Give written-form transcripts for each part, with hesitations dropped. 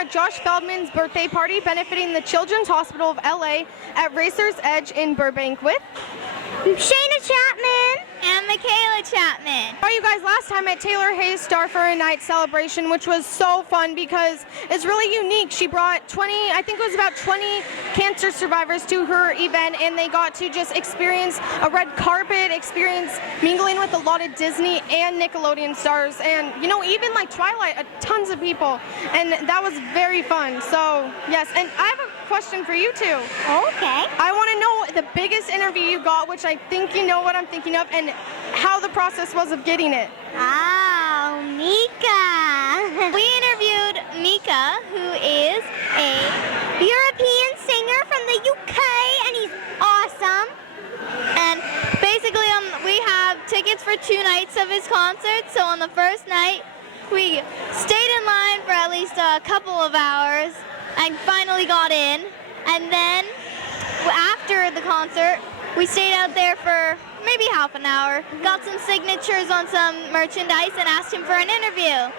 at Josh Feldman's birthday party benefiting the Children's Hospital of LA at Racer's Edge in Burbank with Shayna Chapman and Mikayla Chapman. Saw you guys last time at Taylor Hayes' Star for a Night celebration, which was so fun because it's really unique. She brought 20, I think it was about 20 cancer survivors to her event, and they got to just experience a red carpet, experience mingling with a lot of Disney and Nickelodeon stars, and you know, even like Twilight, tons of people, and that was very fun. So yes, and I have a question for you too. Okay. I want to know the biggest interview you got, which I think you know what I'm thinking of, and how the process was of getting it. Oh, Mika. We interviewed Mika, who is a European singer from the UK, and he's awesome. And basically, we have tickets for 2 nights of his concert. So on the first night, we stayed in line for at least a couple of hours and finally got in. And then after the concert, we stayed out there for maybe half an hour, got some signatures on some merchandise, and asked him for an interview.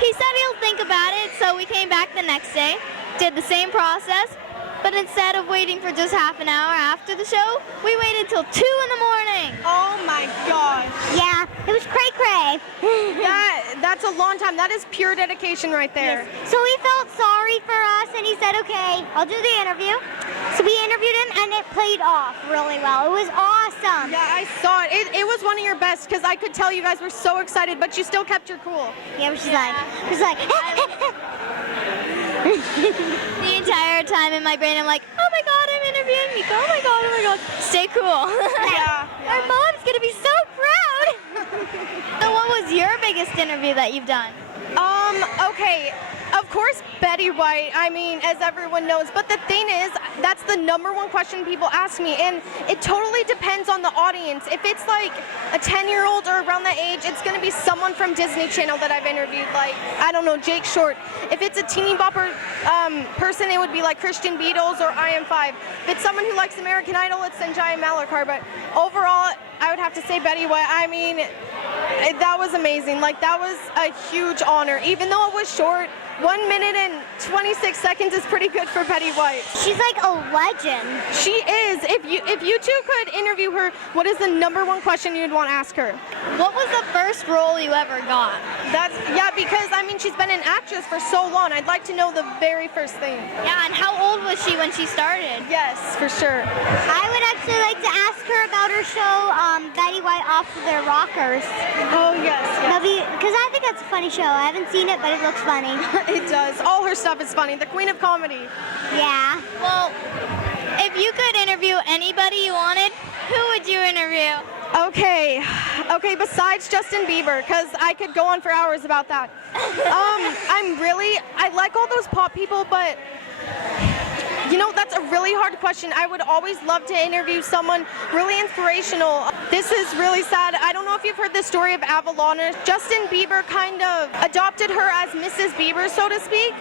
He said he'll think about it, so we came back the next day, did the same process, but instead of waiting for just half an hour after the show, we waited till 2 in the morning. Oh my gosh. Yeah, it was cray-cray. That's a long time. That is pure dedication right there. Yes. So he felt sorry for us, and he said, okay, I'll do the interview. So we interviewed him, and it played off really well. It was awesome. Yeah, I saw it. It was one of your best, because I could tell you guys were so excited, but you still kept your cool. Yeah, she's like, the entire time in my brain, I'm like, oh my God, I'm interviewing Mika. Oh my God. Stay cool. Yeah. Our mom's gonna be so proud. So what was your biggest interview that you've done? Okay, of course Betty White, I mean, as everyone knows, but the thing is, that's the #1 question people ask me, and it totally depends on the audience. If it's like a 10-year-old or around that age, it's gonna be someone from Disney Channel that I've interviewed, like, I don't know, Jake Short. If it's a teeny bopper person, it would be like Christian Beatles or IM5. If it's someone who likes American Idol, it's Sanjaya Malakar, but overall, I would have to say Betty White. I mean, that was amazing. Like, that was a huge honor. Even though it was short, 1 minute and 26 seconds is pretty good for Betty White. She's like a legend. She is. If you two could interview her, what is the #1 question you'd want to ask her? What was the first role you ever got? Because I mean, she's been an actress for so long. I'd like to know the very first thing. Yeah, and how old was she when she started? Yes, for sure. I would actually like to ask her about her show, Betty White Off of Their Rockers. Oh, yes. Because I think that's a funny show. I haven't seen it, but it looks funny. It does. All her stuff is funny. The queen of comedy. Yeah. Well, if you could interview anybody you wanted, who would you interview? Okay, besides Justin Bieber, because I could go on for hours about that. I like all those pop people, but you know, that's a really hard question. I would always love to interview someone really inspirational. This is really sad. I don't know if you've heard the story of Avalona. Justin Bieber kind of adopted her as Mrs. Bieber, so to speak,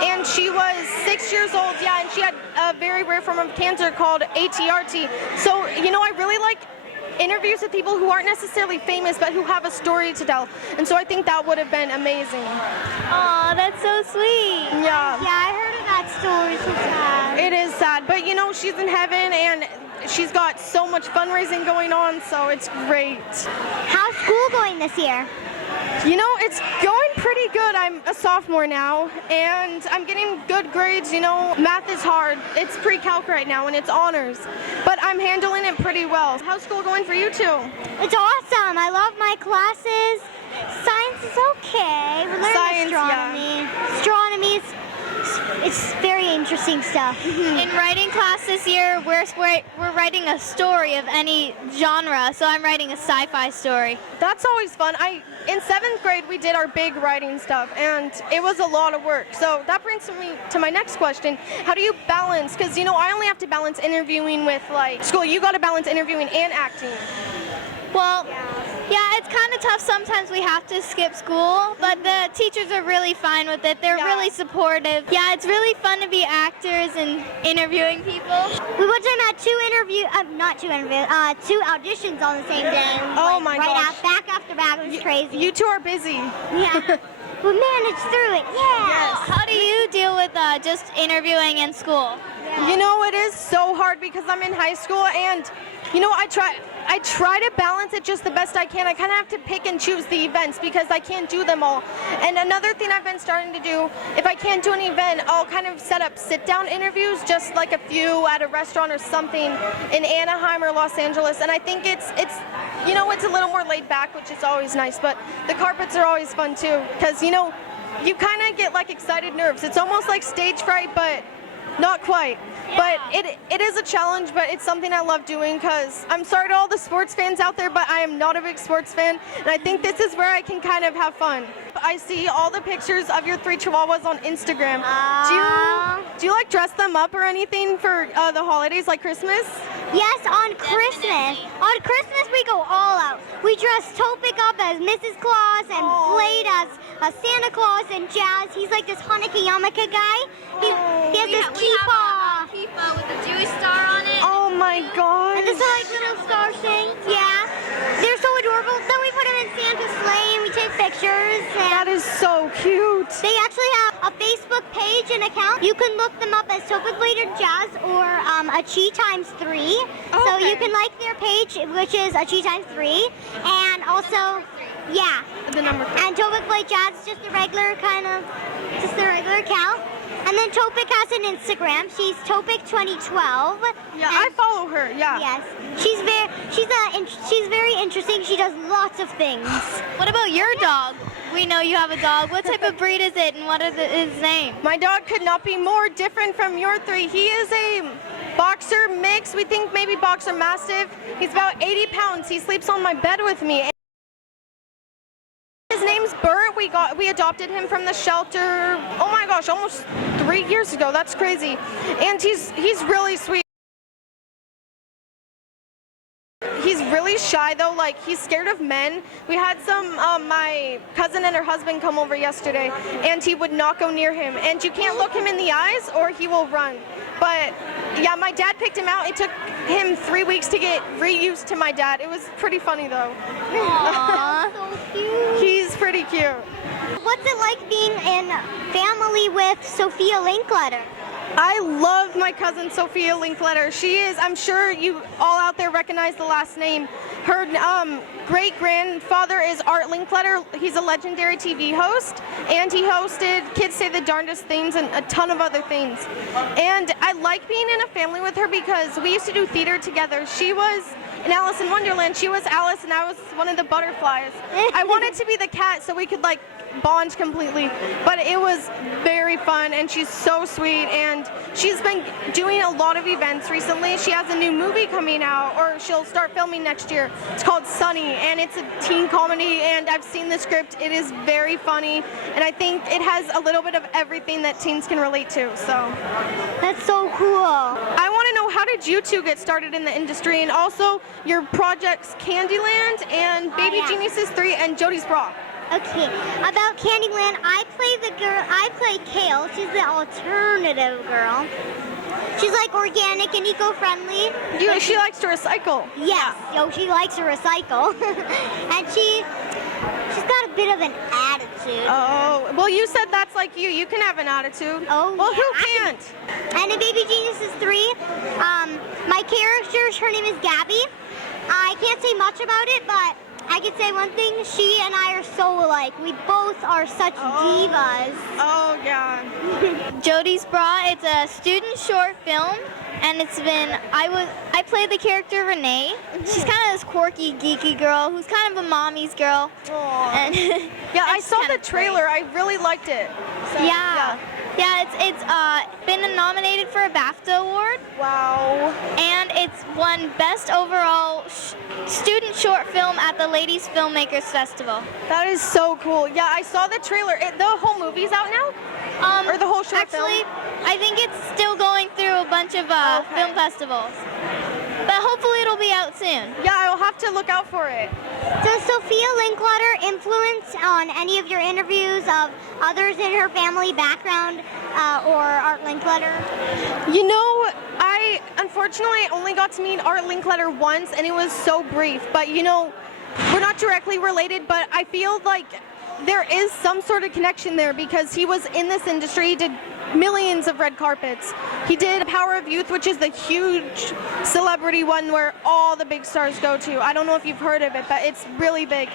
and she was 6 years old, yeah, and she had a very rare form of cancer called ATRT. So, you know, I really like interviews with people who aren't necessarily famous but who have a story to tell, and so I think that would have been amazing. Oh, that's so sweet. Yeah. Yeah, I heard of that story. So sad. It is sad, but you know, she's in heaven and she's got so much fundraising going on, so it's great. How's school going this year? You know, it's going pretty good. I'm a sophomore now, and I'm getting good grades. You know, math is hard. It's pre-calc right now, and it's honors, but I'm handling it pretty well. How's school going for you two? It's awesome. I love my classes. Science is okay. We're learning astronomy. Yeah. Astronomy is it's very interesting stuff. In writing class this year, we're writing a story of any genre, so I'm writing a sci-fi story. That's always fun. In 7th grade, we did our big writing stuff, and it was a lot of work. So that brings me to my next question. How do you balance? Because, you know, I only have to balance interviewing with, like, school. You got to balance interviewing and acting. Well, yeah, it's kind of tough. Sometimes we have to skip school, but the teachers are really fine with it. They're really supportive. Yeah, it's really fun to be actors and interviewing people. We one time had two auditions on the same day. Oh my gosh. Back after back. It was crazy. You two are busy. Yeah. we managed through it. Yeah. Yes. How do you deal with just interviewing in school? You know, it is so hard because I'm in high school, and you know, I try to balance it just the best I can. I kind of have to pick and choose the events because I can't do them all. And another thing I've been starting to do, if I can't do an event, I'll kind of set up sit-down interviews, just like a few at a restaurant or something in Anaheim or Los Angeles. And I think it's you know, it's a little more laid back, which is always nice. But the carpets are always fun too, because you know, you kind of get like excited nerves. It's almost like stage fright, but not quite. But it is a challenge, but it's something I love doing because I'm sorry to all the sports fans out there, but I am not a big sports fan, and I think this is where I can kind of have fun. I see all the pictures of your 3 chihuahuas on Instagram. Do you like dress them up or anything for the holidays, like Christmas? Yes, on Christmas. On Christmas we go all out. We dress Topik up as Mrs. Claus and Blade as Santa Claus and Jazz. He's like this Hanukkah yarmulke guy. He has this kippah. Kippah with the Jewish star on it. Oh my gosh. And this are like little star things. Yeah. They're so adorable. Then we put them in Santa's sleigh and we take pictures. That is so cute. They actually have a Facebook page and account. You can look them up as Topik, Blade, and Jazz or a Chi times 3. So you can like their page, which is a Chi times 3. And also, yeah. The number. And Topik, Blade, Jazz is just a regular just a regular account. And then Topik has an Instagram. She's Topik2012. Yeah, I follow her. Yeah. Yes, she's very interesting. She does lots of things. What about your dog? We know you have a dog. What type of breed is it, and what is his name? My dog could not be more different from your 3. He is a boxer mix. We think maybe boxer mastiff. He's about 80 pounds. He sleeps on my bed with me. His name's Bert. We adopted him from the shelter. Oh my gosh, almost 3 years ago. That's crazy. And he's really sweet. He's really shy though, like he's scared of men. We had my cousin and her husband come over yesterday, and he would not go near him. And you can't look him in the eyes or he will run. But yeah, my dad picked him out. It took him 3 weeks to get reused to my dad. It was pretty funny though. Aww, so cute. He's pretty cute. What's it like being in family with Sophia Linkletter? I love my cousin Sophia Linkletter. She is, I'm sure you all out there recognize the last name. Her great-grandfather is Art Linkletter. He's a legendary TV host, and he hosted Kids Say the Darndest Things and a ton of other things. And I like being in a family with her because we used to do theater together. She was in Alice in Wonderland. She was Alice, and I was one of the butterflies. I wanted to be the cat so we could like bond completely, but it was very fun, and she's so sweet, and she's been doing a lot of events recently. She has a new movie coming out, or she'll start filming next year. It's called Sunny, and it's a teen comedy, and I've seen the script. It is very funny, and I think it has a little bit of everything that teens can relate to, so. That's so cool. I want to know, how did you two get started in the industry, and also your projects Candyland and Baby Geniuses 3 and Jody's Bra? Okay, about Candyland, I play Kale. She's the alternative girl. She's like organic and eco-friendly. She likes to recycle. Yes, she likes to recycle. And she's got a bit of an attitude. Oh, well, you said that's like you. You can have an attitude. Oh, well, yeah, who can't? And in Baby Geniuses 3, my character, her name is Gabby. I can't say much about it, but I can say one thing, she and I are so alike. We both are such divas. Oh, yeah. Jody's Bra, it's a student short film, and it's been, I play the character Renee. She's kind of this quirky, geeky girl who's kind of a mommy's girl. And yeah, I saw the trailer. I really liked it. So, yeah, it's been nominated for a BAFTA award. Wow. And it's won Best Overall Student Short Film at the Ladies Filmmakers Festival. That is so cool. Yeah, I saw the trailer. The whole movie's out now? Or the whole short film? Actually, I think it's still going through a bunch of film festivals. But hopefully it'll be out soon. Yeah, I'll have to look out for it. Does Sophia Linkletter influence on any of your interviews of others in her family background or Art Linkletter? You know, I unfortunately only got to meet Art Linkletter once, and it was so brief. But you know, we're not directly related, but I feel like there is some sort of connection there because he was in this industry. He did millions of red carpets. He did Power of Youth, which is the huge celebrity one where all the big stars go to. I don't know if you've heard of it, but it's really big.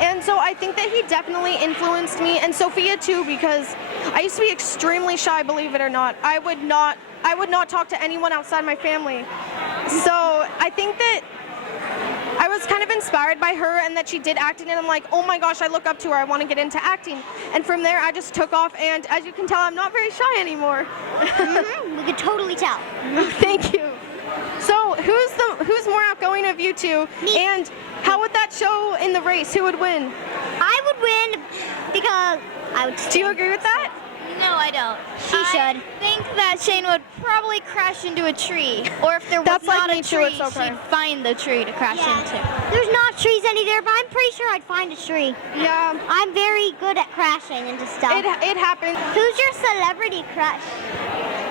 And so I think that he definitely influenced me, and Sophia too, because I used to be extremely shy, believe it or not. I would not talk to anyone outside my family. So I think that I was kind of inspired by her and that she did acting, and I'm like, oh my gosh, I look up to her, I want to get into acting. And from there I just took off, and as you can tell, I'm not very shy anymore. We could totally tell. Thank you. So who's more outgoing of you two? Me. And how would that show in the race? Who would win? I would win because I would. Do you agree with that? No, I don't. She I should. think that Shayna would probably crash into a tree. Or if there was That's like not me a too, tree, it's okay. she'd find the tree to crash into. There's not trees any there, but I'm pretty sure I'd find a tree. Yeah. I'm very good at crashing into stuff. It happened. Who's your celebrity crush?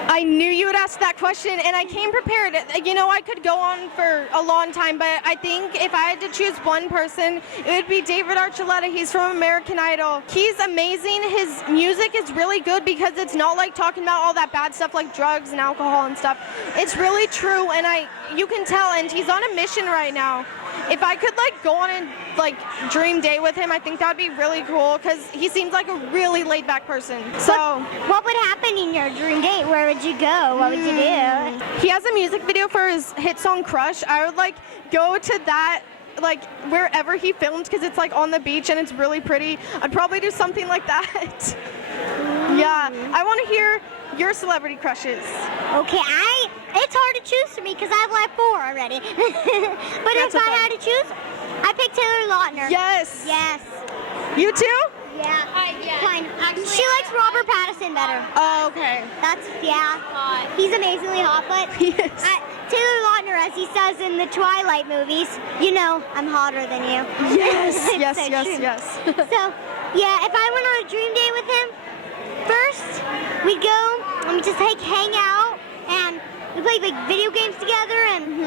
I knew you would ask that question, and I came prepared. You know, I could go on for a long time, but I think if I had to choose one person, it would be David Archuleta. He's from American Idol. He's amazing. His music is really good because it's not like talking about all that bad stuff like drugs and alcohol and stuff. It's really true, and you can tell, and he's on a mission right now. If I could go on and dream day with him, I think that would be really cool because he seems like a really laid back person. So What would happen in your dream date? Where would you go? What would you do? he has a music video for his hit song Crush. I would go to that wherever he filmed because it's on the beach and it's really pretty. I'd probably do something like that. Yeah, I want to hear your celebrity crushes. Okay, it's hard to choose for me because I have 4 already. But That's if I okay. had to choose, I pick Taylor Lautner. Yes. Yes. You too? Yeah. Yeah. Fine. She likes Robert Pattinson better. Oh, okay. Hot. He's amazingly hot, but Yes. Taylor Lautner, as he says in the Twilight movies, I'm hotter than you. Yes, It's yes, so yes, true. yes. So, yeah, if I went on a dream day with him, first we'd go and we just hang out and we play video games together and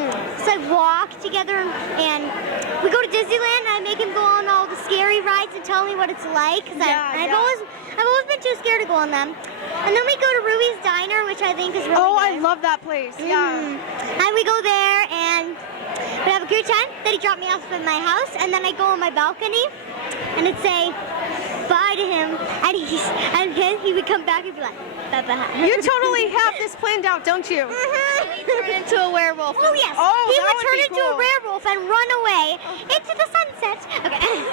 just walk together and we go to Disneyland and I make him go on all the scary rides and tell me what it's like because I've always been too scared to go on them. And then we go to Ruby's Diner, which I think is really Oh, good. I love that place. Yeah. And we go there and we have a great time. Then he dropped me off at my house, and then I go on my balcony, and it'd say bye to him, and then he would come back and be like, bye-bye. You totally have this planned out, don't you? He turned into a werewolf. Oh yes, Oh, he that would would turn be into a cool. werewolf and run away into the sunset. Okay.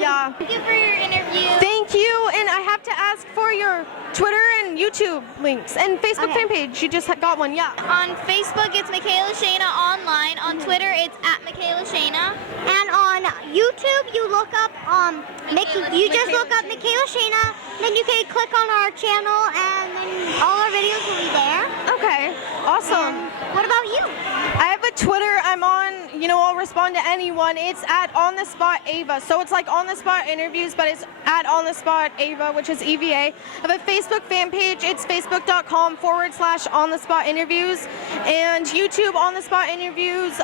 Yeah. Thank you for your interview. Thank you, and I have to ask for your Twitter and YouTube links and Facebook fan page. You just got one, yeah. On Facebook, it's Mikayla Shayna Online. On Twitter, it's @Mikayla Shayna. And on YouTube, you look up you just look up Mikayla Shayna, then you can click on our channel, and then all our videos will be there. Okay, awesome. What about you? I have a Twitter. I'm on, I'll respond to anyone. It's @OnTheSpotAva. So it's like On the Spot Interviews, but it's @OnTheSpotAva, which is EVA. I have a Facebook fan page. It's facebook.com/OnTheSpotInterviews. And YouTube On the Spot Interviews.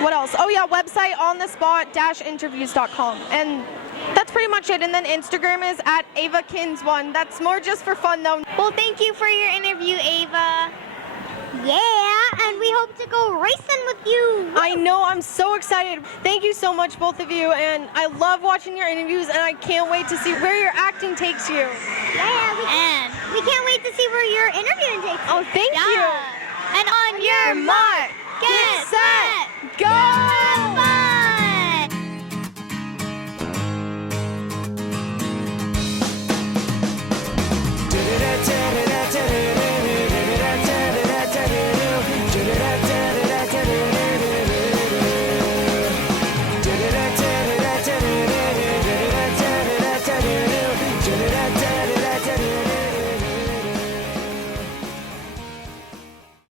What else? Oh yeah, website onthespot-interviews.com. And that's pretty much it. And then Instagram is @AvaKins1. That's more just for fun though. Well, thank you for your interview, Ava. Yeah, and we hope to go racing with you. I know, I'm so excited. Thank you so much, both of you, and I love watching your interviews, and I can't wait to see where your acting takes you. Yeah, we can't wait to see where your interviewing takes you. Oh, thank you. And on your Mark, get set, go!